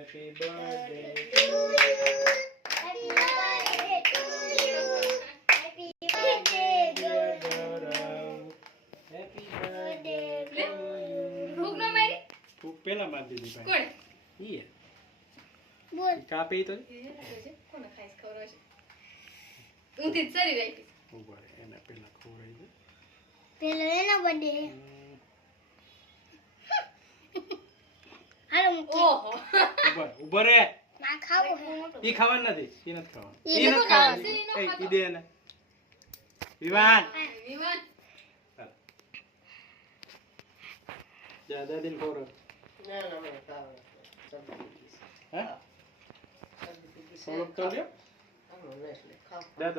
Happy birthday to you. Happy birthday to you. Happy birthday dear Gaurav. Happy birthday to you. ભૂખ ન મારી તું પેલા માર દીધી ભાઈ કોણ ઈ બોલ કાપી તો કોને ખાઈસ ખબર છે ઊંધી જ સરી રાખી ઉભા રે એના પેલા ખવડાવી દે પેલો એનો બર્થડે હાલો મૂકી ઓહો ઉભા રે ના ખાવું હે ઈ ખાવાનું નથી ઈ નથી ખાવાનું ઈ ઈ નથી નથી ખાવાનું ઈ નથી એ ખાવાનું. ઈ દે ને વિવાન વિવાન જા દાદીને ખવડાવ ના ના મને ખાવ હે થોડુંક તો લ્યો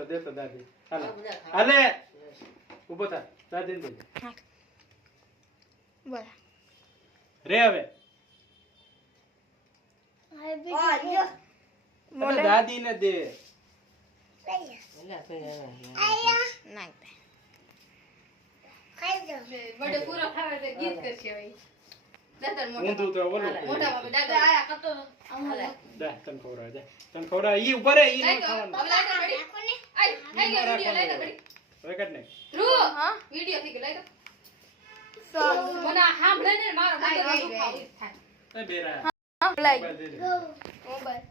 દે તો દાદી હાલે હાલે ઊભો થા દાદીને દે બોલ રે હવે અરે દાદીને દે નાખ દે ખાઈ જાઓ બડે પૂરો ખાવે તો ગીત કરશે ભાઈ દાતર ઊંધું તો ઓલું મોટા બાપા દાદા આયા કરતો દે તને ખવડાવ દે તને ખવડાવ ઈ ઉપર રે ઈ ન લઈ ખાવાનું હવે લાઈટર પડી આઈ આઈ ગયો વિડિયો લાઈટર પડી હવે કાઢ નાખ ધ્રુવ હા વિડિયો થઈ ગયો લાઈટર મને સાંભળે ને મારો મગજ દુખાવો થાય એ બેરા હા બોલાઈ મોબાઈલ દે દે. મોબાઈલ